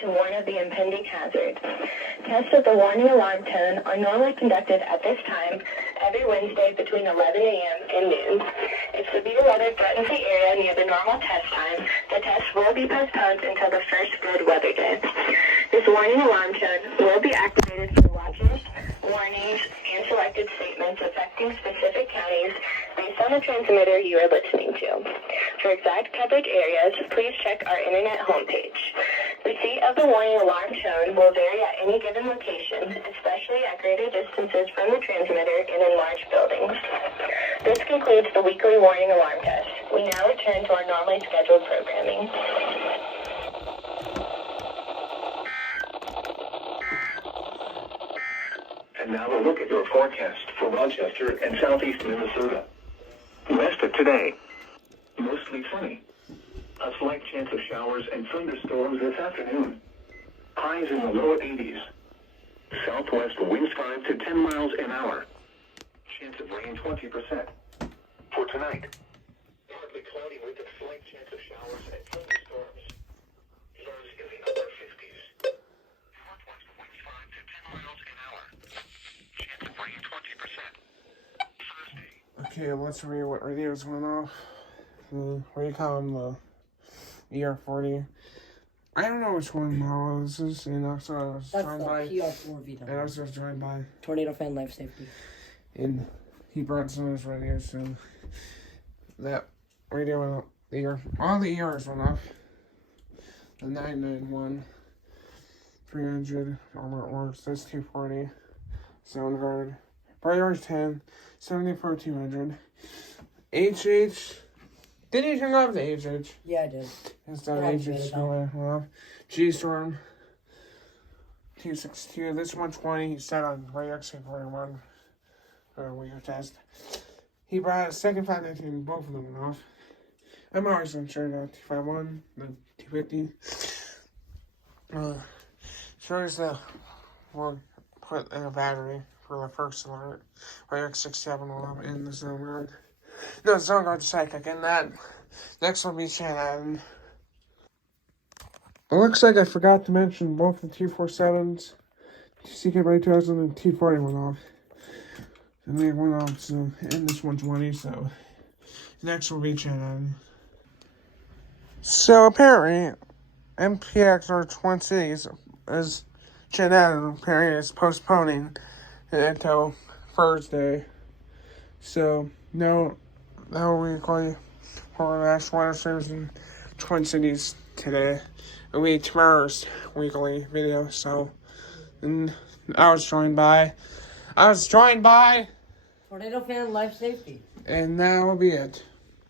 to warn of the impending hazard. Tests of the warning alarm tone are normally conducted at this time every Wednesday between 11 a.m. and noon. If severe weather threatens the area near the normal test time, the test will be postponed until the first good weather day. This warning alarm tone will be activated for watches, warnings, and selected statements affecting specific counties based on the transmitter you are listening to. For exact coverage areas, please check our internet homepage. Receipt of the warning alarm tone will vary at any given location, especially at greater distances from the transmitter and in large buildings. This concludes the weekly warning alarm test. We now return to our normally scheduled programming. And now a look at your forecast for Rochester and southeast Minnesota. West of today, mostly sunny. A slight chance of showers and thunderstorms this afternoon. Highs in the lower 80s. Southwest winds 5 to 10 miles an hour. Chance of rain 20%. For tonight, partly cloudy with a slight chance of showers and thunderstorms. Lows in the upper 50s. Northwest winds 5 to 10 miles an hour. Chance of rain 20%. Thursday. Okay, let's read what radios went off. The Raycom, the ER40. I don't know which one model this is, and also I was That's joined the by, PR4 and I was just joined by, Tornado Fan Life Safety. and he brought some of his radios, so that radio went off, all the ERs went off. The 991, 300, Armor Works, that's 240, Soundguard, Priority 10, 74, 200, HH. Did you turn off the HH? Yeah, I did. Instead Yeah, I of did, HH, though. off. G-Storm, 262, this 120, he set on Radio X41 for a week of test. He brought a second 519, both of them went off. I'm always unsure about 251, the 250. Sure as the one put in a battery for the first alert. Radio X67 went off in the zone guard. No, zone guard psychic, and that next one will be Shannon. It looks like I forgot to mention both the 247s, CK by 2000 and 240 went off. And they went off, so, and this 120, so next will be Shannon. So apparently, MPX or Twin Cities is Shannon apparently is postponing it until Thursday. So no weekly for National Weather Service in Twin Cities today. It'll be tomorrow's weekly video. So, and I was joined by Tornado Fan Life Safety. and that will be it.